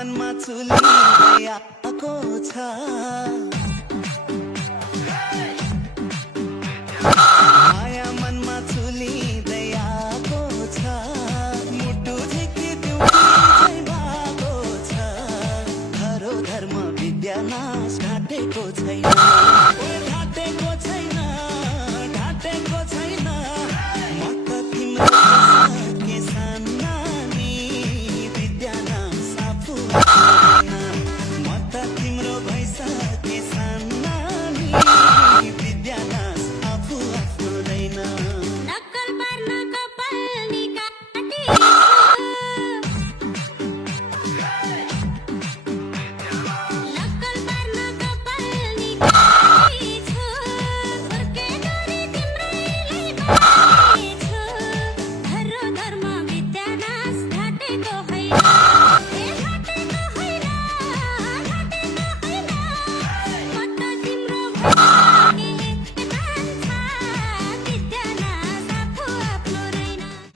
मनमा चुली आएको छ माया मनमा चुलिँदै आएको छ मुटु झिकिदिउ भएको छ धरो धर्म विद्या नाश ढाँटेको छैन ढाँटेको छैन ढाँटेको छैन म त तिम्रो के सान्नानी विद्या नाश आफू म त तिम्रो भइसके सान्नानी विद्या नाश आफू आफ्दैन नक्कल पार्न कपाल निकाटी नक्कल पार्न कपाल निकाटी छु फुर्के डोरी तिम्रैलाई बाँधी छु धर्म विद्या नाश ढाँटेको होइन